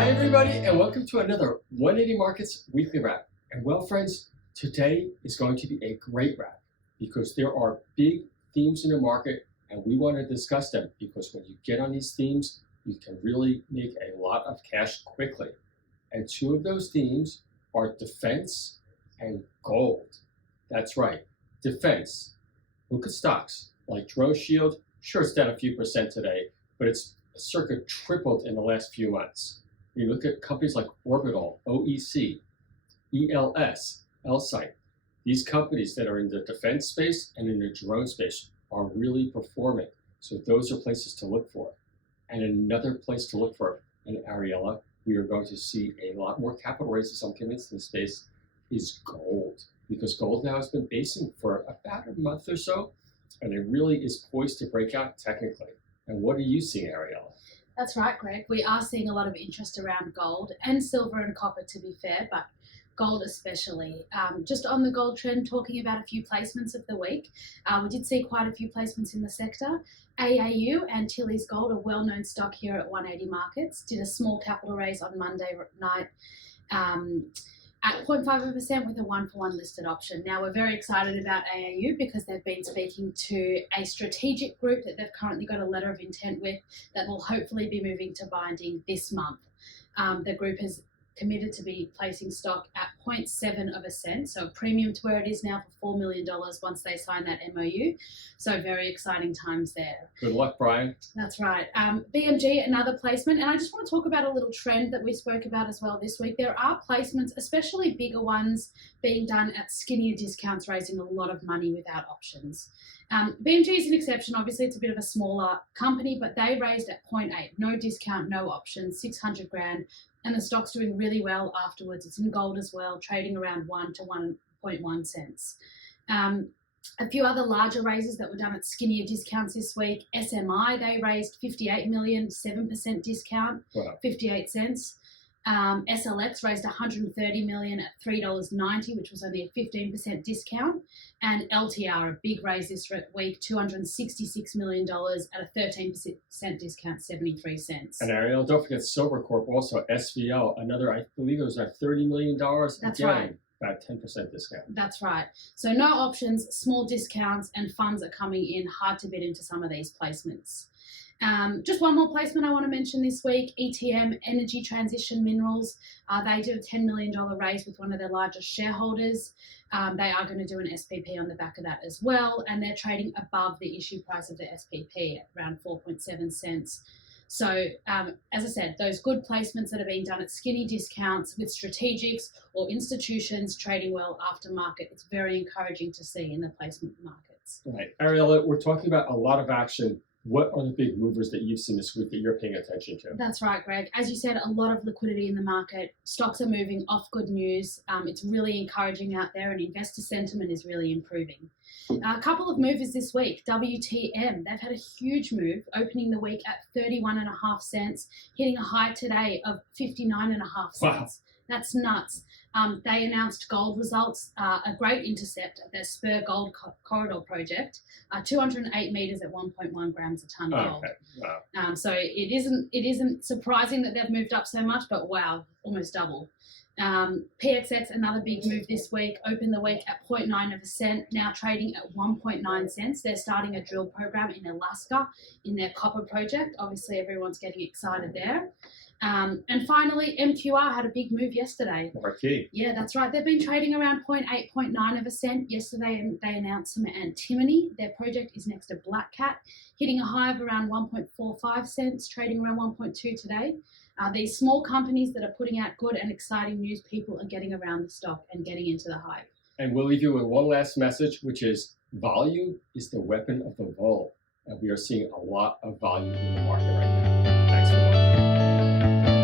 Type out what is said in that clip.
Hi everybody, and welcome to another 180 Markets Weekly Wrap. And well friends, today is going to be a great wrap because there are big themes in the market and we want to discuss them because when you get on these themes, you can really make a lot of cash quickly. And two of those themes are defense and gold. That's right, defense. Look at stocks like Drone Shield. Sure, it's down a few percent today, but it's circa tripled in the last few months. You look at companies like Orbital, OEC, ELS, Elsight. These companies that are in the defense space and in the drone space are really performing. So those are places to look for. And another place to look for in Ariella, we are going to see a lot more capital raises, I'm convinced, in this space, is gold. Because gold now has been basing for about a month or so, and it really is poised to break out technically. And what are you seeing, Ariella? That's right, Greg. We are seeing a lot of interest around gold and silver and copper, to be fair, but gold especially. Just on the gold trend, talking about a few placements of the week. We did see quite a few placements in the sector. AAU and Tilly's Gold, a well-known stock here at 180 Markets, did a small capital raise on Monday night at 0.5% with a 1-for-1 listed option. Now, we're very excited about AAU because they've been speaking to a strategic group that they've currently got a letter of intent with that will hopefully be moving to binding this month. The group has committed to be placing stock at 0.7%, so a premium to where it is now for $4 million once they sign that MOU. So very exciting times there. Good luck, Brian. That's right. BMG, another placement, and I just want to talk about a little trend that we spoke about as well this week. There are placements, especially bigger ones, being done at skinnier discounts, raising a lot of money without options. BMG is an exception. Obviously, it's a bit of a smaller company, but they raised at 0.8, no discount, no options, 600 grand. And the stock's doing really well afterwards. It's in gold as well, trading around 1 to 1.1 cents. A few other larger raises that were done at skinnier discounts this week. SMI, they raised 58 million, 7% discount, wow. 58 cents. SLX raised 130 million at $3.90, which was only a 15% discount. And LTR, a big raise this week, $266 million at a 13% discount, 73 cents. And Ariel, don't forget Silver Corp, also SVL, another, I believe it was like $30 million. That's right. About 10% discount. That's right. So no options, small discounts, and funds are coming in hard to bid into some of these placements. Just one more placement I want to mention this week, ETM, Energy Transition Minerals. They did a $10 million raise with one of their largest shareholders. They are going to do an SPP on the back of that as well, and they're trading above the issue price of the SPP at around 4.7 cents. So, as I said, those good placements that are being done at skinny discounts with strategics or institutions trading well after market, it's very encouraging to see in the placement markets. Right. Ariella, we're talking about a lot of action. What are the big movers that you've seen this week that you're paying attention to? That's right, Greg. As you said, a lot of liquidity in the market. Stocks are moving off good news. It's really encouraging out there and investor sentiment is really improving. A couple of movers this week. WTM, they've had a huge move, opening the week at 31.5 cents, hitting a high today of 59.5 cents. Wow. That's nuts. They announced gold results, a great intercept at their Spur Gold Corridor project, 208 meters at 1.1 grams a ton gold. Okay. Wow. So it isn't surprising that they've moved up so much, but wow, almost double. PXX, another big move this week, opened the week at 0.9%, now trading at 1.9 cents. They're starting a drill program in Alaska in their copper project. Obviously, everyone's getting excited there. And finally, MQR had a big move yesterday. Marquee. Yeah, that's right. They've been trading around 0.8, 0.9%. Yesterday, they announced some antimony. Their project is next to Black Cat, hitting a high of around 1.45 cents, trading around 1.2 today. These small companies that are putting out good and exciting news, people are getting around the stock and getting into the hype. And we'll leave you with one last message, which is volume is the weapon of the bull. And we are seeing a lot of volume in the market right now. Thanks for watching.